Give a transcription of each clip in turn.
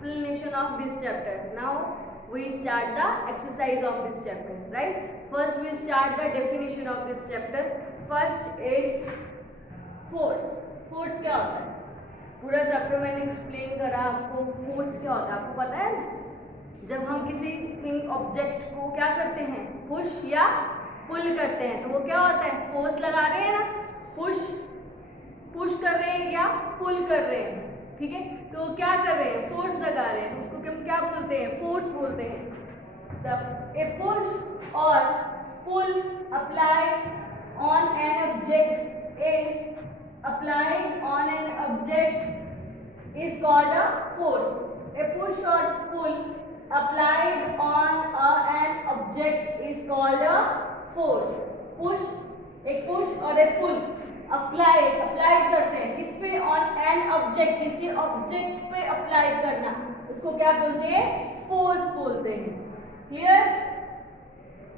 explanation of this chapter. Now we start the exercise of this chapter, right? First we start the definition of this chapter. First is force. Force क्या होता है? पूरा chapter मैंने explain करा आपको. Force क्या होता है आपको पता है ना? जब हम किसी थिंग ऑब्जेक्ट को क्या करते हैं, पुश या पुल करते हैं, तो वो क्या होता है, फोर्स लगा रहे हैं ना. पुश कर रहे हैं या पुल कर रहे हैं, ठीक है. तो क्या कर रहे हैं, फोर्स लगा रहे हैं. उसको हम क्या बोलते हैं, फोर्स बोलते हैं. ए पुश और pull applied on an object is called a force. A push और pull applied on an object is called a force. Push, एक पुश और एक पुल अप्लाइड करते हैं किस पे, ऑन एन ऑब्जेक्ट, किसी ऑब्जेक्ट पे अप्लाई करना, उसको क्या बोलते हैं, फोर्स बोलते हैं. Clear.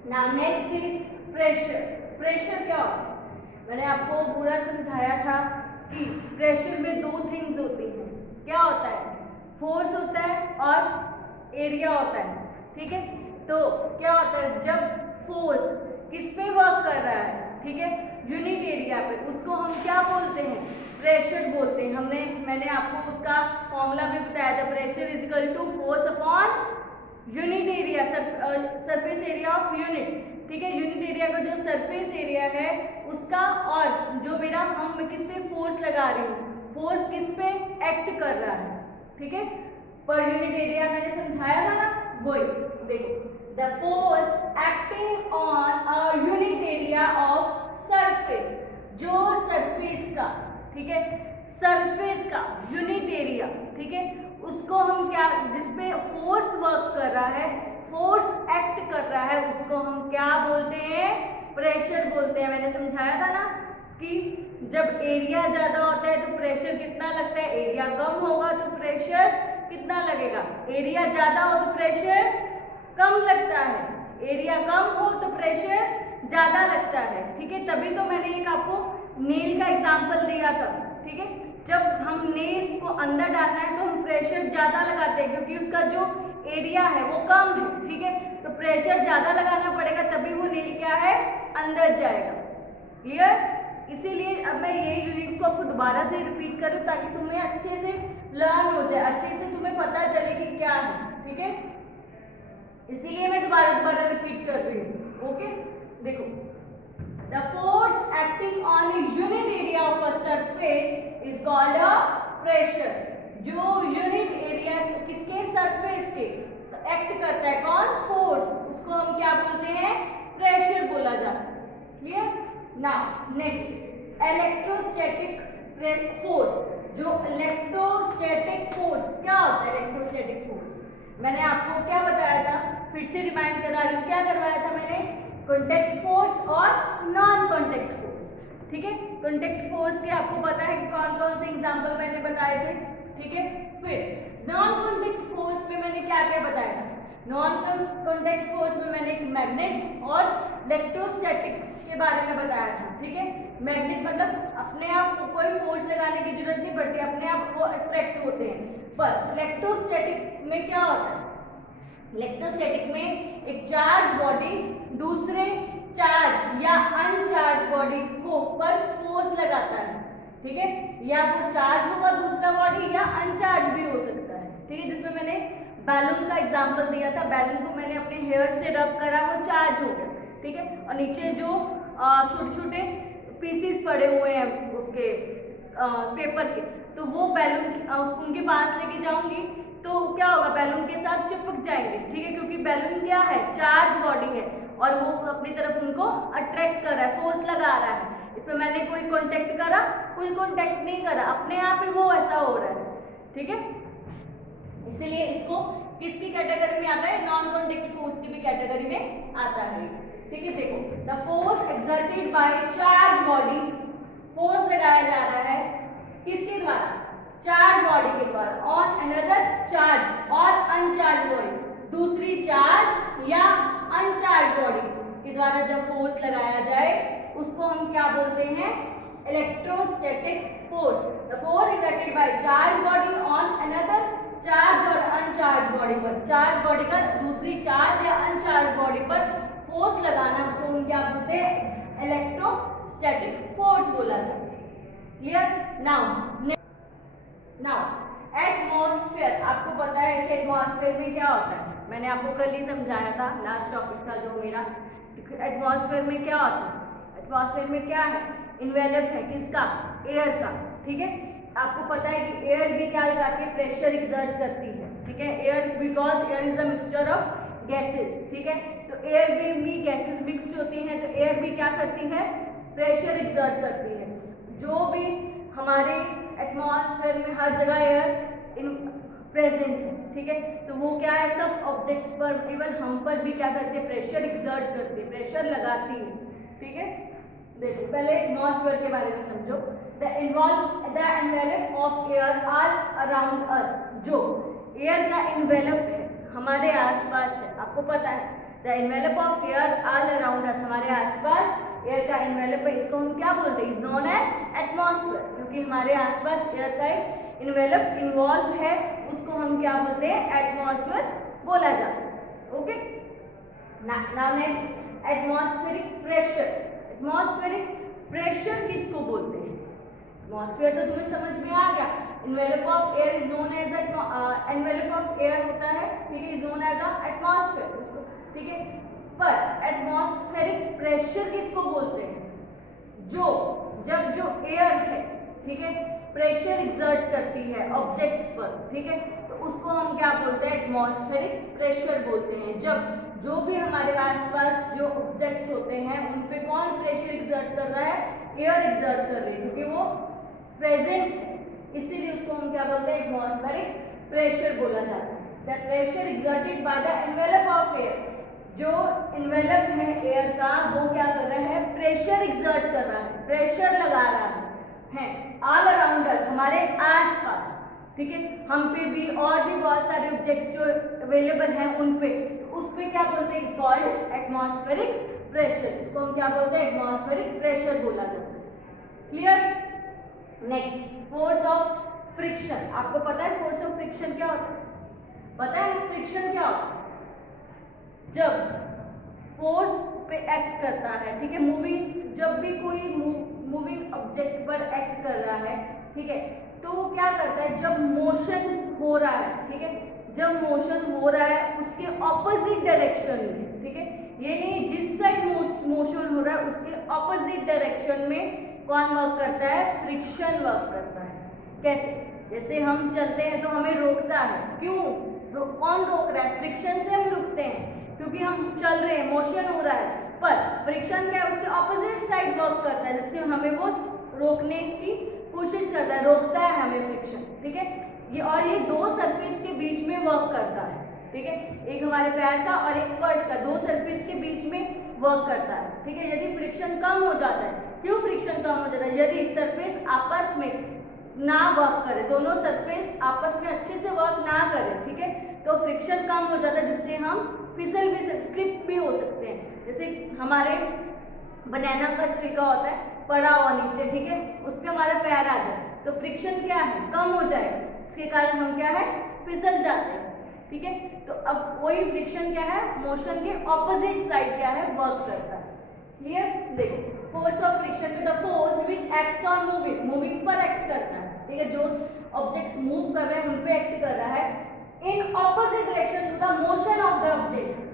Now next is pressure. Pressure क्या होता है, मैंने आपको पूरा समझाया था कि प्रेशर में दो थिंग्स होती हैं. क्या होता है, फोर्स होता है और एरिया होता है, ठीक है. तो क्या होता है, जब फोर्स किस पे वर्क कर रहा है, ठीक है, यूनिट एरिया पे, उसको हम क्या बोलते हैं, प्रेशर बोलते हैं. मैंने आपको उसका फॉर्मूला भी बताया था. Pressure is equal to force upon unit area, surface area of unit, ठीक है. यूनिट एरिया का जो सरफेस एरिया है उसका, और जो मेरा हम किस पे फोर्स लगा रही हूँ, फोर्स किस पे एक्ट कर रहा है, ठीक है. पर यूनिट एरिया मैंने समझाया था ना, वही देखो. The force acting on a unit area of surface, जो सरफेस का, ठीक है, सरफेस का यूनिट एरिया, ठीक है, उसको हम क्या, जिसपे फोर्स वर्क कर रहा है, फोर्स एक्ट कर रहा है, उसको हम क्या बोलते हैं, प्रेशर बोलते हैं. मैंने समझाया था ना कि जब एरिया ज्यादा होता है तो प्रेशर कितना लगता है, एरिया कम होगा तो प्रेशर कितना लगेगा, एरिया ज्यादा हो तो प्रेशर कम लगता है, एरिया कम हो तो प्रेशर ज्यादा लगता है, ठीक है. तभी तो मैंने एक आपको नेल का एग्जांपल दिया था, ठीक है. जब हम नेल को अंदर डालना है तो हम प्रेशर ज्यादा लगाते हैं क्योंकि उसका जो एरिया है वो कम है, ठीक है. तो प्रेशर ज्यादा लगाना पड़ेगा तभी वो नेल क्या है, अंदर जाएगा. क्लियर. इसीलिए अब मैं ये यूनिट्स को आपको दोबारा से रिपीट करूँ ताकि तुम्हें अच्छे से लर्न हो जाए, अच्छे से तुम्हें पता चले कि क्या है, ठीक है. इसीलिए मैं दोबारा रिपीट कर रही हूँ. ओके. देखो, the force acting on a unit area of a surface is called a pressure. जो यूनिट एरिया किसके, सरफेस के एक्ट करता है, कौन, फोर्स, उसको हम क्या बोलते हैं, प्रेशर बोला जाता है. Clear. Now next, electrostatic force. जो इलेक्ट्रोस्टैटिक फोर्स क्या होता है, इलेक्ट्रोस्टैटिक फोर्स मैंने आपको क्या बताया था, फिर से रिमाइंड करा रही हूँ. क्या करवाया था मैंने, कॉन्टैक्ट फोर्स और नॉन कॉन्टैक्ट फोर्स, ठीक है. कॉन्टैक्ट फोर्स के आपको पता है कि कौन कौन से एग्जांपल मैंने बताए थे, ठीक है. फिर नॉन कॉन्टैक्ट फोर्स में मैंने क्या क्या बताया था. नॉन कॉन्टैक्ट फोर्स में मैंने एक मैग्नेट और इलेक्ट्रोस्टैटिक्स के बारे में बताया था, ठीक है. मैग्नेट मतलब अपने आप को कोई फोर्स लगाने की जरूरत नहीं पड़ती, अपने आप वो अट्रैक्ट होते हैं. पर इलेक्ट्रोस्टैटिक में क्या होता है, इलेक्ट्रोस्टैटिक में एक चार्ज बॉडी दूसरे चार्ज या अनचार्ज बॉडी को पर फोर्स लगाता है, ठीक है. या वो चार्ज होगा दूसरा बॉडी या अनचार्ज भी हो सकता है, ठीक है. जिसमें मैंने बैलून का एग्जांपल दिया था. बैलून को मैंने अपने हेयर से रब करा, वो चार्ज हो गया, ठीक है. और नीचे जो छोटे छोटे पीसीस पड़े हुए हैं उसके पेपर के, तो वो बैलून उनके पास लेके जाऊंगी तो क्या होगा, बैलून के साथ चिपक जाएंगे, ठीक है. क्योंकि बैलून क्या है, चार्ज बॉडी है और वो अपनी तरफ उनको अट्रैक्ट कर रहा है, फोर्स लगा रहा है. इसमें मैंने कोई कॉन्टेक्ट करा, कोई कॉन्टेक्ट नहीं करा, अपने आप ही वो ऐसा हो रहा है, ठीक है. इसलिए इसको किसकी कैटेगरी में आता है, नॉन कॉन्टैक्ट फोर्स की भी कैटेगरी में आता है, ठीक है. देखो, the force exerted by charge body, force लगाया जा रहा है किसके द्वारा, चार्ज बॉडी के द्वारा, ऑन अनदर चार्ज और अनचार्ज बॉडी, दूसरी चार्ज या अनचार्ज बॉडी के द्वारा जब फोर्स लगाया जाए उसको हम क्या बोलते हैं, electrostatic force. The force exerted by charged body on another charge और अनचार्ज बॉडी पर, चार्ज बॉडी का दूसरी चार्ज या अनचार्ज बॉडी पर फोर्स लगाना, उसको हम क्या बोलते हैं, इलेक्ट्रोस्टैटिक फोर्स बोला जाता है। क्लियर। नाउ एटमॉस्फेयर, आपको पता है कि एटमॉस्फेयर में क्या होता है, मैंने आपको कल ही समझाया था, लास्ट टॉपिक था जो मेरा। एटमॉस्फेयर में क्या होता है, एटमॉस्फेयर में क्या है, इन्वेलप है किसका, एयर का। ठीक है, आपको पता है कि एयर भी क्या करती है, प्रेशर एक्सर्ट करती है। ठीक है, air because air is a mixture of gases. ठीक है, तो एयर में भी गैसेस मिक्स होती हैं, तो एयर भी क्या करती है, प्रेशर एक्सर्ट करती है। जो भी हमारे एटमॉस्फेयर में हर जगह एयर प्रेजेंट है। ठीक है, तो वो क्या है, सब ऑब्जेक्ट्स पर, इवन हम पर भी क्या करते हैं, प्रेशर एक्सर्ट करते हैं, प्रेशर लगाती है। ठीक है, देखो पहले एटमॉस्फेयर के बारे में समझो। The envelope of air all around us, जो एयर का एनवेलप है हमारे आसपास है, आपको पता है the envelope of air all around us, हमारे आसपास एयर का एनवेलप है, इसको हम क्या बोलते हैं, इज नोन एज एटमॉस्फेयर, क्योंकि हमारे आसपास एयर का एक इन्वेलप इन्वॉल्व है, उसको हम क्या बोलते हैं, एटमॉस्फेयर बोला जाता है। Okay, now next atmospheric pressure. Atmospheric pressure किसको बोलते हैं, एटमॉस्फेयर तो तुम्हें समझ में आ गया, envelope of air is known as envelope of air होता है। ठीक है, इज नोन एज एटमॉस्फेयर। ठीक है, पर एटमॉस्फेरिक प्रेशर किसको बोलते हैं, जब जो एयर है, ठीक है, प्रेशर एक्सर्ट करती है ऑब्जेक्ट्स पर। ठीक है, तो उसको हम क्या बोलते हैं, एटमॉस्फेरिक प्रेशर बोलते हैं। जब जो भी हमारे आसपास जो ऑब्जेक्ट्स होते हैं उन पे कौन प्रेशर एक्सर्ट कर रहा है, एयर एक्सर्ट कर रही है, क्योंकि वो प्रेजेंट है, इसीलिए उसको हम क्या बोलते हैं, एटमॉस्फेरिक प्रेशर बोला जाता है। The pressure exerted by the envelope of air, जो एनवेलप है एयर का वो क्या कर रहा है, प्रेशर एक्सर्ट कर रहा है, प्रेशर लगा रहा है ऑल अराउंड अस, हमारे आसपास। ठीक है, हम पे भी और भी बहुत सारे ऑब्जेक्ट्स जो अवेलेबल हैं उन पे, तो उस पे क्या बोलते हैं, इट्स कॉल्ड एटमॉस्फेरिक प्रेशर, इसको हम क्या बोलते हैं, एटमॉस्फेरिक प्रेशर बोला जाता है। Clear. Next, force of friction. आपको पता है फोर्स ऑफ फ्रिक्शन क्या होता है, पता है फ्रिक्शन क्या होता है, जब फोर्स पे एक्ट करता है। ठीक है, मूविंग, जब भी कोई मूविंग ऑब्जेक्ट पर एक्ट कर रहा है, ठीक है, तो वो क्या करता है, जब मोशन हो रहा है, ठीक है, जब मोशन हो रहा है उसके ऑपोजिट डायरेक्शन में, ठीक है, ये नहीं जिस साइड मोशन हो रहा है उसके ऑपोजिट डायरेक्शन में कौन वर्क करता है, फ्रिक्शन वर्क करता है। कैसे, जैसे हम चलते हैं तो हमें रोकता है, क्यों कौन रोक रहा है, फ्रिक्शन से हम रुकते हैं, क्योंकि हम चल रहे हैं, मोशन हो रहा है, पर फ्रिक्शन क्या है, उसके ऑपोजिट साइड वर्क करता है, जिससे हमें वो रोकने की कोशिश करता है, रोकता है हमें फ्रिक्शन। ठीक है, ये और ये दो सरफेस के बीच में वर्क करता है। ठीक है, एक हमारे पैर का और एक फर्श का, दो सरफेस के बीच में वर्क करता है। ठीक है, यदि फ्रिक्शन कम हो जाता है, क्यों फ्रिक्शन कम हो जाता है, यदि सरफेस आपस में ना वर्क करे, दोनों सरफेस आपस में अच्छे से वर्क ना करे, ठीक है, तो फ्रिक्शन कम हो जाता है, जिससे हम फिसल भी, स्लिप भी हो सकते हैं। जैसे हमारे बनाना का छिलका होता है पड़ा हुआ नीचे, ठीक है, उस पर हमारा पैर आ जाए तो फ्रिक्शन क्या है, कम हो जाएगा, इसके कारण हम क्या है, फिसल जाते हैं। ठीक है, तो अब वही फ्रिक्शन क्या है, मोशन के ऑपोजिट साइड क्या है, वर्क करता है। क्लियर। देखो, force of friction to the force which acts on moving पर एक्ट करता है। ठीक है, जो ऑब्जेक्ट्स मूव कर रहे हैं उन पे एक्ट कर रहा है in opposite direction to the motion of the object.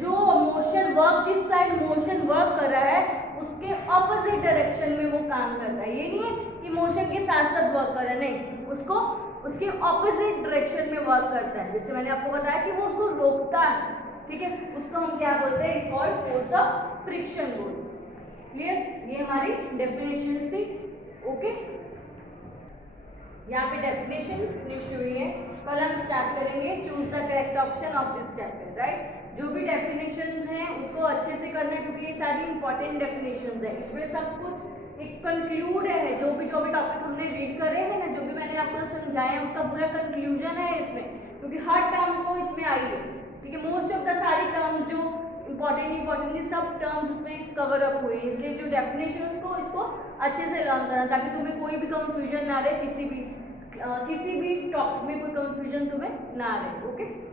जो मोशन वर्क, जिस साइड मोशन वर्क कर रहा है उसके ऑपोजिट डायरेक्शन में वो काम करता है। ये नहीं है कि मोशन के साथ साथ वर्क कर रहा है, नहीं, उसको उसके ऑपोजिट डायरेक्शन में वर्क करता है। जैसे मैंने आपको बताया कि वो उसको रोकता है। ठीक है, उसको हम क्या बोलते हैं, is called force of friction बोलते हैं। क्लियर, ये हमारी डेफिनेशन थी। ओके, यहाँ पे डेफिनेशन फिनिश हुई है। कल हम स्टार्ट करेंगे choose the correct option of this chapter. Right, जो भी डेफिनेशंस हैं उसको अच्छे से करना है, क्योंकि ये सारी इंपॉर्टेंट डेफिनेशंस है। इसमें सब कुछ एक कंक्लूड है, जो भी टॉपिक हमने रीड करे हैं ना, जो भी मैंने आपको समझाया है उसका पूरा कंक्लूजन है इसमें, क्योंकि हर टर्म को इसमें आई है। ठीक है, मोस्ट ऑफ द सारी टर्म्स जो इंपॉर्टेंट सब टर्म्स इसमें कवर अप हुए, इसलिए जो डेफिनेशन को इसको अच्छे से लर्न करना, ताकि तुम्हें कोई भी कंफ्यूजन ना रहे किसी भी किसी भी टॉपिक में कोई कंफ्यूजन तुम्हें ना रहे. ओके.